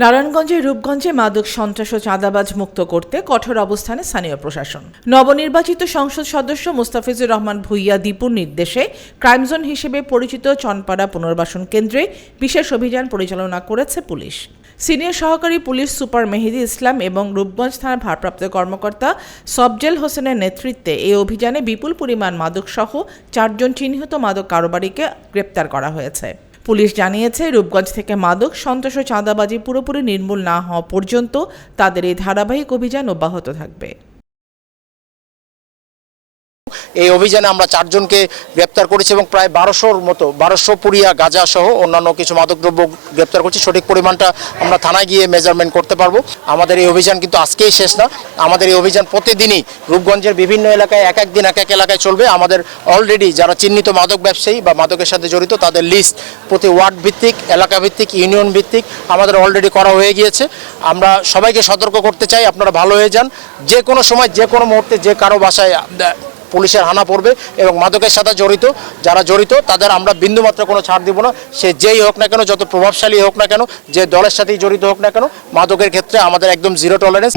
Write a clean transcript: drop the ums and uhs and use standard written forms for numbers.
নারায়ণগঞ্জের রূপগঞ্জে মাদক সন্ত্রাস ও চাঁদাবাজ মুক্ত করতে কঠোর অবস্থানে স্থানীয় প্রশাসন। নবনির্বাচিত সংসদ সদস্য মোস্তাফিজুর রহমান ভূঁইয়া দীপুর নির্দেশে ক্রাইম জোন হিসেবে পরিচিত চনপাড়া পুনর্বাসন কেন্দ্রে বিশেষ অভিযান পরিচালনা করেছে পুলিশ। সিনিয়র সহকারী পুলিশ সুপার মেহেদী ইসলাম এবং রূপগঞ্জ থানার ভারপ্রাপ্ত কর্মকর্তা সবজেল হোসেনের নেতৃত্বে এই অভিযানে বিপুল পরিমাণ মাদকসহ 4 জন চিহ্নিত মাদক কারবারিকে গ্রেপ্তার করা হয়েছে। পুলিশ জানিয়েছে, রূপগঞ্জ থেকে মাদক সন্ত্রাস ও চাঁদাবাজি পুরোপুরি নির্মূল না হওয়া পর্যন্ত তাদের এই ধারাবাহিক অভিযান অব্যাহত থাকবে। এই অভিযানে আমরা 4 জনকে গ্রেপ্তার করেছি এবং প্রায় 1200-র মতো 1200 পুরিয়া গাঁজা সহ অন্যান্য কিছু মাদকদ্রব্য গ্রেপ্তার করছি। সঠিক পরিমাণটা আমরা থানায় গিয়ে মেজারমেন্ট করতে পারবো। আমাদের এই অভিযান কিন্তু আজকেই শেষ না, আমাদের এই অভিযান প্রতিদিনই রূপগঞ্জের বিভিন্ন এলাকায় এক এক দিন এক এক এলাকায় চলবে। আমাদের অলরেডি যারা চিহ্নিত মাদক ব্যবসায়ী বা মাদকের সাথে জড়িত তাদের লিস্ট প্রতি ওয়ার্ড ভিত্তিক, এলাকা ভিত্তিক, ইউনিয়ন ভিত্তিক আমাদের অলরেডি করা হয়ে গিয়েছে। আমরা সবাইকে সতর্ক করতে চাই, আপনারা ভালো হয়ে যান। যে কোনো সময় যে কোনো মুহূর্তে যে কারো বাসায় পুলিশের হানা পড়বে এবং মাদকের সাথে যারা জড়িত তাদের আমরা বিন্দুমাত্র কোনো ছাড় দিব না। সে যেই হোক না কেন, যত প্রভাবশালী হোক না কেন, যে দলের সাথেই জড়িত হোক না কেন, মাদকের ক্ষেত্রে আমাদের একদম জিরো টলারেন্স।